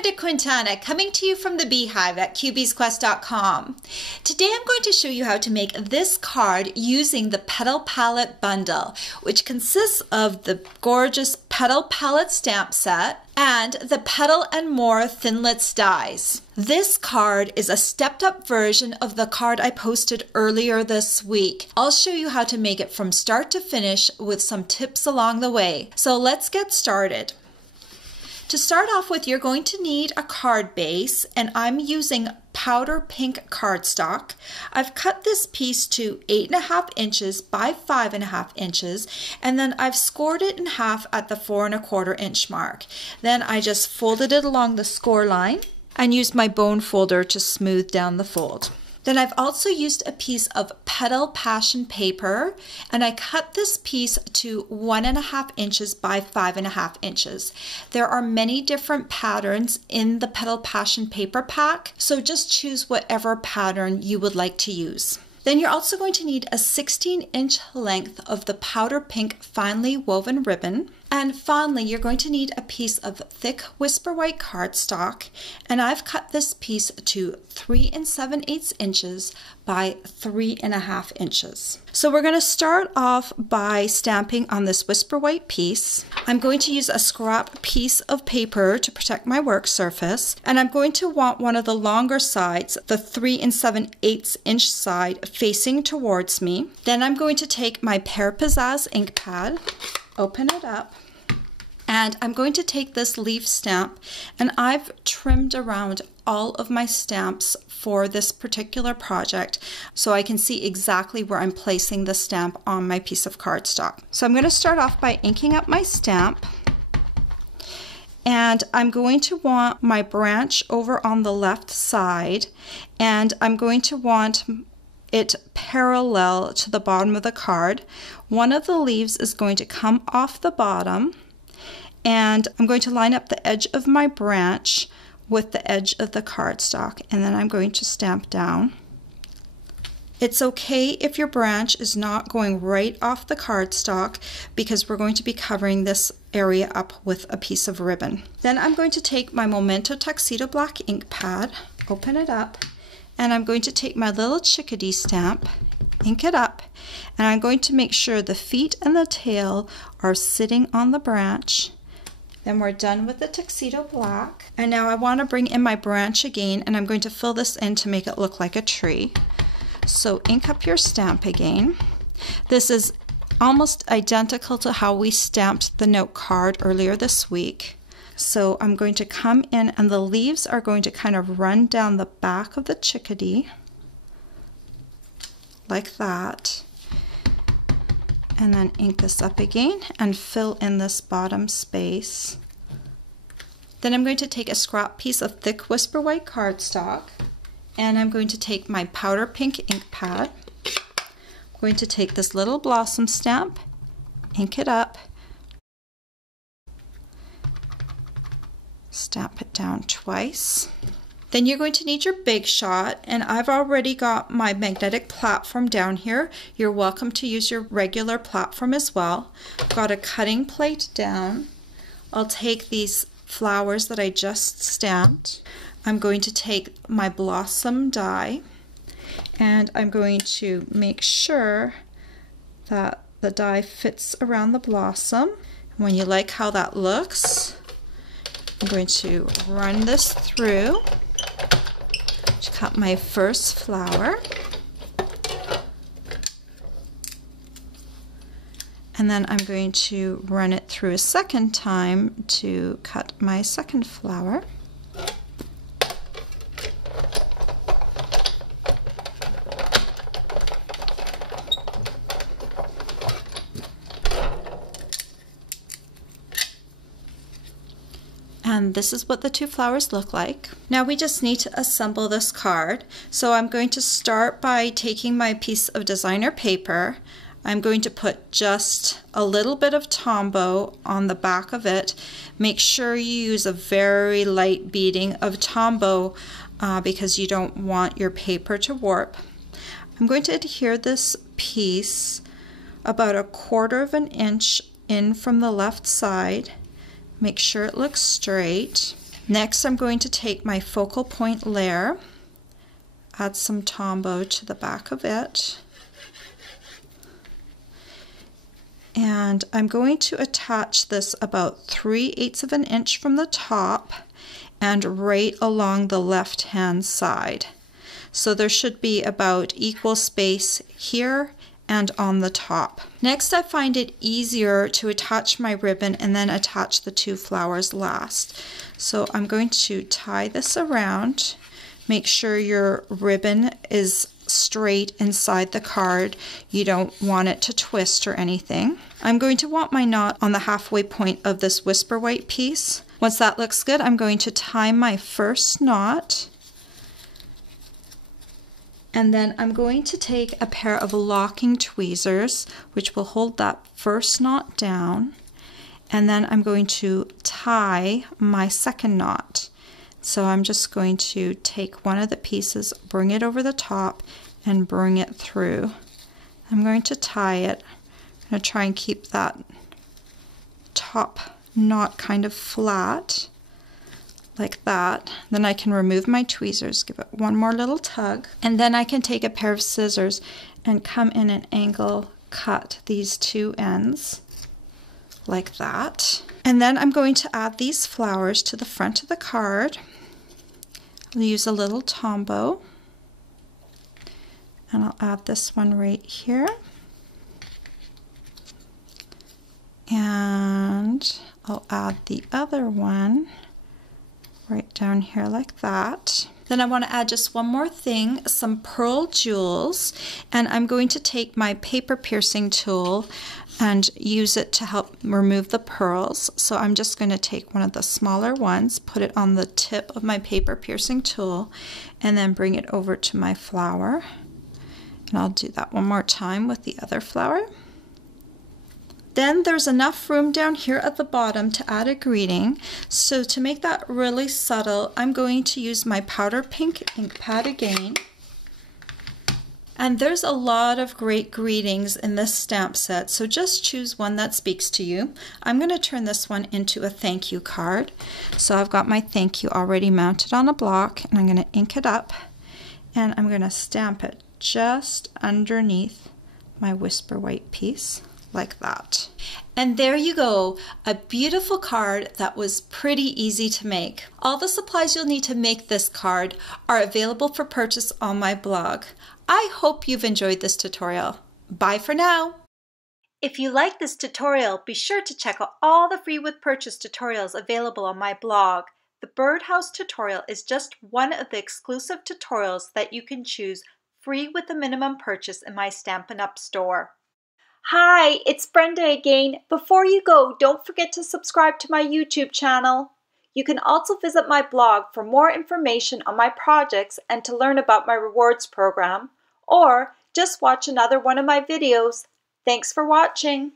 Brenda Quintana, coming to you from the Beehive at QBsQuest.com. Today I'm going to show you how to make this card using the Petal Palette bundle, which consists of the gorgeous Petal Palette stamp set and the Petal and More Thinlits dies. This card is a stepped up version of the card I posted earlier this week. I'll show you how to make it from start to finish with some tips along the way. So let's get started. To start off with, you're going to need a card base, and I'm using powder pink cardstock. I've cut this piece to 8.5 inches by 5.5 inches, and then I've scored it in half at the 4.25 inch mark. Then I just folded it along the score line and used my bone folder to smooth down the fold. Then I've also used a piece of Petal Passion paper, and I cut this piece to 1.5 inches by 5.5 inches. There are many different patterns in the Petal Passion paper pack, so just choose whatever pattern you would like to use. Then you're also going to need a 16-inch length of the powder pink finely woven ribbon. And finally, you're going to need a piece of thick Whisper White cardstock, and I've cut this piece to 3 7/8 inches by 3.5 inches. So we're going to start off by stamping on this Whisper White piece. I'm going to use a scrap piece of paper to protect my work surface, and I'm going to want one of the longer sides, the 3 7/8 inch side, facing towards me. Then I'm going to take my Pear Pizzazz ink pad, open it up, and I'm going to take this leaf stamp, and I've trimmed around all of my stamps for this particular project so I can see exactly where I'm placing the stamp on my piece of cardstock. So I'm going to start off by inking up my stamp, and I'm going to want my branch over on the left side, and I'm going to want it parallel to the bottom of the card. One of the leaves is going to come off the bottom, and I'm going to line up the edge of my branch with the edge of the cardstock, and then I'm going to stamp down. It's okay if your branch is not going right off the cardstock because we're going to be covering this area up with a piece of ribbon. Then I'm going to take my Memento Tuxedo black ink pad, open it up, and I'm going to take my little chickadee stamp, ink it up, and I'm going to make sure the feet and the tail are sitting on the branch. Then we're done with the tuxedo black. And now I want to bring in my branch again, and I'm going to fill this in to make it look like a tree. So ink up your stamp again. This is almost identical to how we stamped the note card earlier this week. So I'm going to come in, and the leaves are going to kind of run down the back of the chickadee like that, and then ink this up again and fill in this bottom space. Then I'm going to take a scrap piece of thick Whisper White cardstock, and I'm going to take my powder pink ink pad. I'm going to take this little blossom stamp, ink it up, stamp it down twice. Then you're going to need your Big Shot, and I've already got my magnetic platform down here. You're welcome to use your regular platform as well. I've got a cutting plate down. I'll take these flowers that I just stamped. I'm going to take my blossom die, and I'm going to make sure that the die fits around the blossom. When you like how that looks, I'm going to run this through to cut my first flower, and then I'm going to run it through a second time to cut my second flower. And this is what the two flowers look like. Now we just need to assemble this card. So I'm going to start by taking my piece of designer paper. I'm going to put just a little bit of Tombow on the back of it. Make sure you use a very light beading of Tombow because you don't want your paper to warp. I'm going to adhere this piece about 1/4 inch in from the left side. Make sure it looks straight. Next, I'm going to take my focal point layer, add some Tombow to the back of it, and I'm going to attach this about 3/8 of an inch from the top and right along the left-hand side. So there should be about equal space here and on the top. Next, I find it easier to attach my ribbon and then attach the two flowers last. So I'm going to tie this around. Make sure your ribbon is straight inside the card. You don't want it to twist or anything. I'm going to want my knot on the halfway point of this whisper white piece. Once that looks good, I'm going to tie my first knot. And then I'm going to take a pair of locking tweezers, which will hold that first knot down. And then I'm going to tie my second knot. So I'm just going to take one of the pieces, bring it over the top, and bring it through. I'm going to tie it. I'm going to try and keep that top knot kind of flat, like that. Then I can remove my tweezers, give it one more little tug, and then I can take a pair of scissors and come in and angle cut these two ends like that. And then I'm going to add these flowers to the front of the card. I'll use a little Tombow, and I'll add this one right here, and I'll add the other one right down here like that. Then I want to add just one more thing, some pearl jewels, and I'm going to take my paper piercing tool and use it to help remove the pearls. So I'm just going to take one of the smaller ones, put it on the tip of my paper piercing tool, and then bring it over to my flower. And I'll do that one more time with the other flower. Then there's enough room down here at the bottom to add a greeting. So to make that really subtle, I'm going to use my powder pink ink pad again. And there's a lot of great greetings in this stamp set, so just choose one that speaks to you. I'm going to turn this one into a thank you card. So I've got my thank you already mounted on a block, and I'm going to ink it up, and I'm going to stamp it just underneath my whisper white piece, like that. And there you go, a beautiful card that was pretty easy to make. All the supplies you'll need to make this card are available for purchase on my blog. I hope you've enjoyed this tutorial. Bye for now. If you like this tutorial, be sure to check out all the free with purchase tutorials available on my blog. The birdhouse tutorial is just one of the exclusive tutorials that you can choose free with a minimum purchase in my Stampin' Up! Store. Hi, it's Brenda again. Before you go, don't forget to subscribe to my YouTube channel. You can also visit my blog for more information on my projects and to learn about my rewards program, or just watch another one of my videos. Thanks for watching.